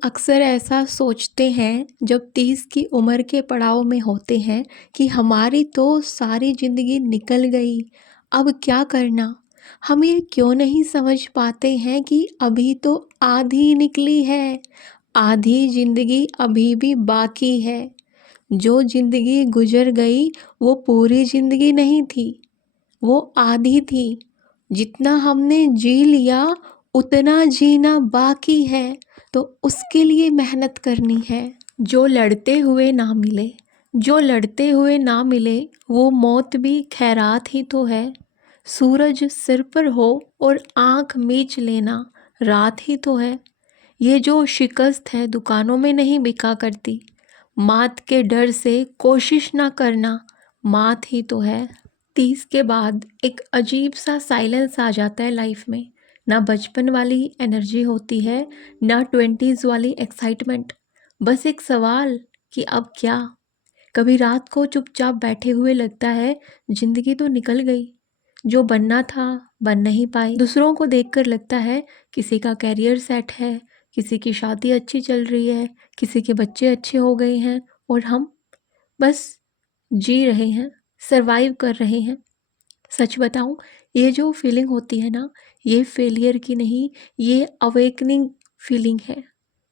हम अक्सर ऐसा सोचते हैं जब 30 की उम्र के पड़ाव में होते हैं कि हमारी तो सारी ज़िंदगी निकल गई, अब क्या करना। हम ये क्यों नहीं समझ पाते हैं कि अभी तो आधी निकली है, आधी ज़िंदगी अभी भी बाकी है। जो ज़िंदगी गुजर गई वो पूरी ज़िंदगी नहीं थी, वो आधी थी। जितना हमने जी लिया उतना जीना बाकी है, तो उसके लिए मेहनत करनी है। जो लड़ते हुए ना मिले, जो लड़ते हुए ना मिले, वो मौत भी खैरात ही तो है। सूरज सिर पर हो और आँख मीच लेना रात ही तो है। ये जो शिकस्त है दुकानों में नहीं बिका करती, मात के डर से कोशिश ना करना मात ही तो है। 30 के बाद एक अजीब सा साइलेंस आ जाता है लाइफ में। ना बचपन वाली एनर्जी होती है, ना 20s वाली एक्साइटमेंट। बस एक सवाल कि अब क्या। कभी रात को चुपचाप बैठे हुए लगता है जिंदगी तो निकल गई, जो बनना था बन नहीं पाई। दूसरों को देखकर लगता है किसी का कैरियर सेट है, किसी की शादी अच्छी चल रही है, किसी के बच्चे अच्छे हो गए हैं, और हम बस जी रहे हैं, सरवाइव कर रहे हैं। सच बताऊं, ये जो फीलिंग होती है ना, ये फेलियर की नहीं, ये अवेकनिंग फीलिंग है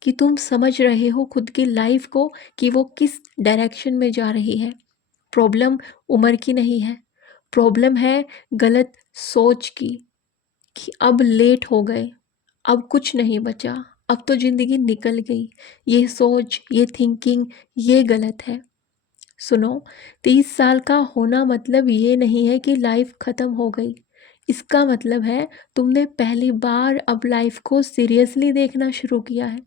कि तुम समझ रहे हो खुद की लाइफ को कि वो किस डायरेक्शन में जा रही है। प्रॉब्लम उम्र की नहीं है, प्रॉब्लम है गलत सोच की, कि अब लेट हो गए, अब कुछ नहीं बचा, अब तो ज़िंदगी निकल गई। ये सोच, ये थिंकिंग, ये गलत है। सुनो, 30 साल का होना मतलब ये नहीं है कि लाइफ ख़त्म हो गई। इसका मतलब है तुमने पहली बार अब लाइफ को सीरियसली देखना शुरू किया है।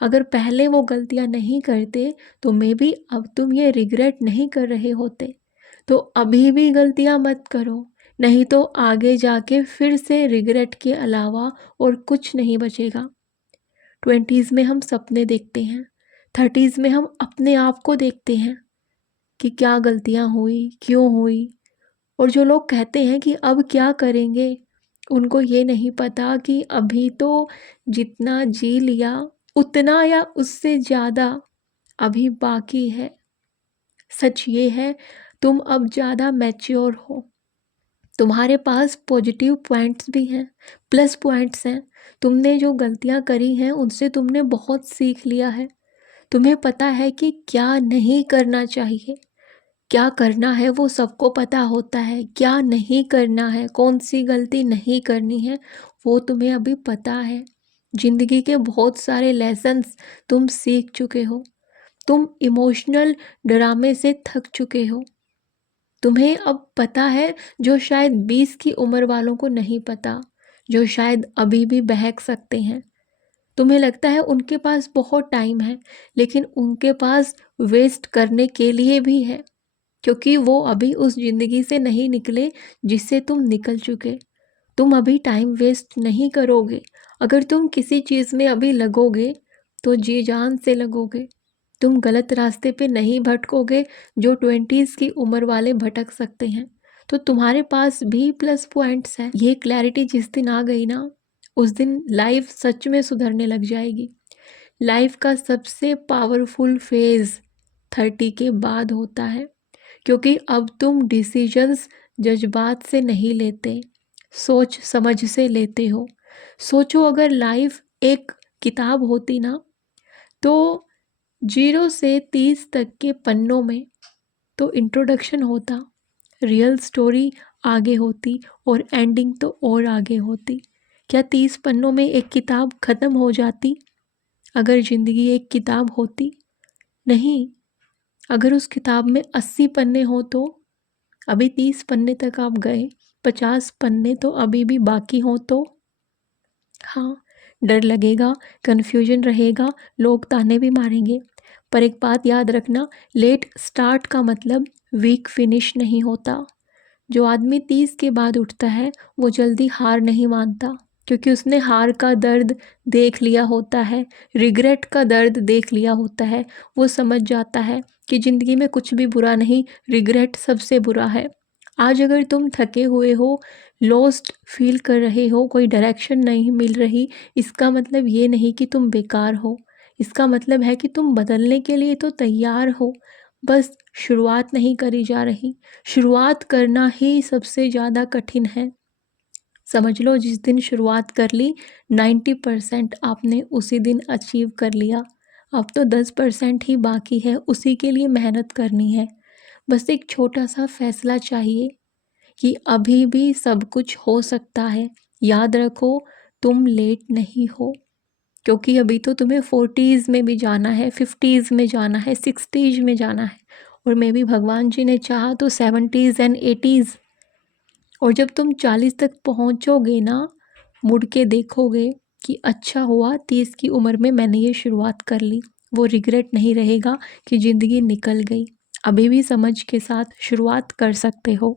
अगर पहले वो गलतियां नहीं करते तो मे बी अब तुम ये रिग्रेट नहीं कर रहे होते। तो अभी भी गलतियां मत करो, नहीं तो आगे जाके फिर से रिग्रेट के अलावा और कुछ नहीं बचेगा। 20s में हम सपने देखते हैं, 30s में हम अपने आप को देखते हैं कि क्या गलतियां हुई, क्यों हुई। और जो लोग कहते हैं कि अब क्या करेंगे, उनको ये नहीं पता कि अभी तो जितना जी लिया उतना या उससे ज़्यादा अभी बाकी है। सच ये है, तुम अब ज़्यादा मैच्योर हो, तुम्हारे पास पॉजिटिव पॉइंट्स भी हैं, प्लस पॉइंट्स हैं। तुमने जो गलतियां करी हैं उनसे तुमने बहुत सीख लिया है। तुम्हें पता है कि क्या नहीं करना चाहिए। क्या करना है वो सबको पता होता है, क्या नहीं करना है, कौन सी गलती नहीं करनी है, वो तुम्हें अभी पता है। जिंदगी के बहुत सारे लेसन्स तुम सीख चुके हो। तुम इमोशनल ड्रामे से थक चुके हो। तुम्हें अब पता है जो शायद 20 की उम्र वालों को नहीं पता, जो शायद अभी भी बहक सकते हैं। तुम्हें लगता है उनके पास बहुत टाइम है, लेकिन उनके पास वेस्ट करने के लिए भी है, क्योंकि वो अभी उस ज़िंदगी से नहीं निकले जिससे तुम निकल चुके। तुम अभी टाइम वेस्ट नहीं करोगे। अगर तुम किसी चीज़ में अभी लगोगे तो जी जान से लगोगे। तुम गलत रास्ते पे नहीं भटकोगे जो 20s की उम्र वाले भटक सकते हैं। तो तुम्हारे पास भी प्लस पॉइंट्स हैं। ये क्लैरिटी जिस दिन आ गई ना, उस दिन लाइफ सच में सुधरने लग जाएगी। लाइफ का सबसे पावरफुल फेज़ 30 के बाद होता है, क्योंकि अब तुम डिसीजंस जज्बात से नहीं लेते, सोच समझ से लेते हो। सोचो, अगर लाइफ एक किताब होती ना, तो 0 से 30 तक के पन्नों में तो इंट्रोडक्शन होता, रियल स्टोरी आगे होती, और एंडिंग तो और आगे होती। क्या 30 पन्नों में एक किताब ख़त्म हो जाती अगर ज़िंदगी एक किताब होती? नहीं। अगर उस किताब में 80 पन्ने हो तो अभी 30 पन्ने तक आप गए, 50 पन्ने तो अभी भी बाकी हों तो? हाँ, डर लगेगा, कन्फ्यूजन रहेगा, लोग ताने भी मारेंगे। पर एक बात याद रखना, लेट स्टार्ट का मतलब वीक फिनिश नहीं होता। जो आदमी 30 के बाद उठता है वो जल्दी हार नहीं मानता, क्योंकि उसने हार का दर्द देख लिया होता है, रिग्रेट का दर्द देख लिया होता है। वो समझ जाता है कि ज़िंदगी में कुछ भी बुरा नहीं, रिग्रेट सबसे बुरा है। आज अगर तुम थके हुए हो, लॉस्ट फील कर रहे हो, कोई डायरेक्शन नहीं मिल रही, इसका मतलब ये नहीं कि तुम बेकार हो। इसका मतलब है कि तुम बदलने के लिए तो तैयार हो, बस शुरुआत नहीं करी जा रही। शुरुआत करना ही सबसे ज़्यादा कठिन है। समझ लो जिस दिन शुरुआत कर ली 90% आपने उसी दिन अचीव कर लिया। अब तो 10% ही बाकी है, उसी के लिए मेहनत करनी है। बस एक छोटा सा फैसला चाहिए कि अभी भी सब कुछ हो सकता है। याद रखो, तुम लेट नहीं हो, क्योंकि अभी तो तुम्हें 40s में भी जाना है, 50s में जाना है, 60s में जाना है, और मे भी भगवान जी ने चाहा तो 70s एंड 80s। और जब तुम 40 तक पहुंचोगे ना, मुड़ के देखोगे कि अच्छा हुआ 30 की उम्र में मैंने ये शुरुआत कर ली। वो रिग्रेट नहीं रहेगा कि ज़िंदगी निकल गई। अभी भी समझ के साथ शुरुआत कर सकते हो।